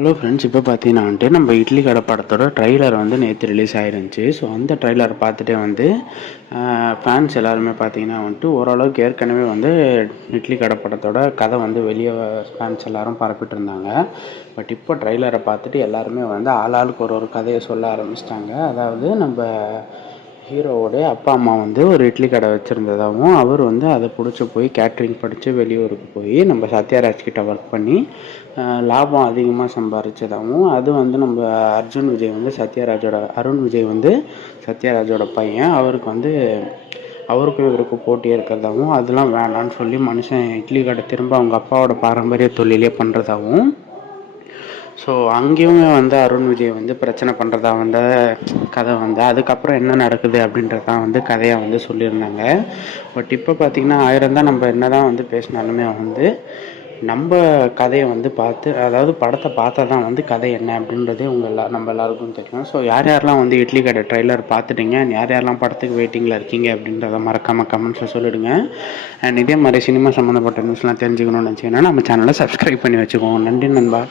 Hello friends, இப்போ பார்த்தீங்கன்னா நம்ம இட்லி கடை படத்தோட ட்ரைலர் வந்து நேற்று ரிலீஸ் ஆயிருந்துச்சு. ஸோ அந்த ட்ரைலர் பார்த்துட்டே ஃபேன்ஸ் எல்லாருமே பார்த்தீங்கன்னா ஓரளவுக்கு ஏற்கனவே இட்லி கடை படத்தோட கதை வெளியே ஃபேன்ஸ் எல்லாரும் பரப்பிட்டு இருந்தாங்க. பட் இப்போ ட்ரைலரை பார்த்துட்டு எல்லாருமே ஆளாளுக்கு ஒரு கதையை சொல்ல ஆரம்பிச்சிட்டாங்க. அதாவது நம்ம ஹீரோவோடைய அப்பா அம்மா ஒரு இட்லி கடை வச்சுருந்ததாகவும், அவர் அதை பிடிச்சி போய் கேட்ரிங் படித்து வெளியூருக்கு போய் நம்ம சத்யராஜ் கிட்ட ஒர்க் பண்ணி லாபம் அதிகமாக சம்பாரிச்சதாகவும், அது நம்ம அர்ஜுன் விஜய் சத்யராஜோட அருண் விஜய் சத்யராஜோட பையன், அவருக்கு அவருக்கும் இவருக்கும் போட்டி இருக்கிறதாகவும், அதெல்லாம் வேண்டான்னு சொல்லி மனுஷன் இட்லி கடை திரும்ப அவங்க அப்பாவோட பாரம்பரிய தொழிலே பண்ணுறதாகவும், ஸோ அங்கேயுமே அருண் விஜய் பிரச்சனை பண்ணுறதா கதை அதுக்கப்புறம் என்ன நடக்குது அப்படின்றதான் கதையாக சொல்லியிருந்தாங்க. பட் இப்போ பார்த்திங்கன்னா 1000 தான் நம்ம என்ன தான் பேசினாலுமே நம்ம கதையை பார்த்து, அதாவது படத்தை பார்த்தா தான் கதை என்ன அப்படின்றதே நம்ம எல்லாருக்கும் தெரியும். ஸோ யார் யாரெல்லாம் இட்லி கடை ட்ரைலர் பார்த்துட்டீங்க, யார் யாரெல்லாம் படத்துக்கு வெயிட்டிங்கில் இருக்கீங்க அப்படின்றத மறக்காமல் கமெண்ட்ஸில் சொல்லிவிடுங்க. அண்ட் இதே மாதிரி சினிமா சம்மந்தப்பட்ட நியூஸ்லாம் தெரிஞ்சுக்கணும்னு நினச்சிங்கன்னா நம்ம சேனலை சப்ஸ்கிரைப் பண்ணி வச்சுக்கோங்க. நன்றி நண்பா.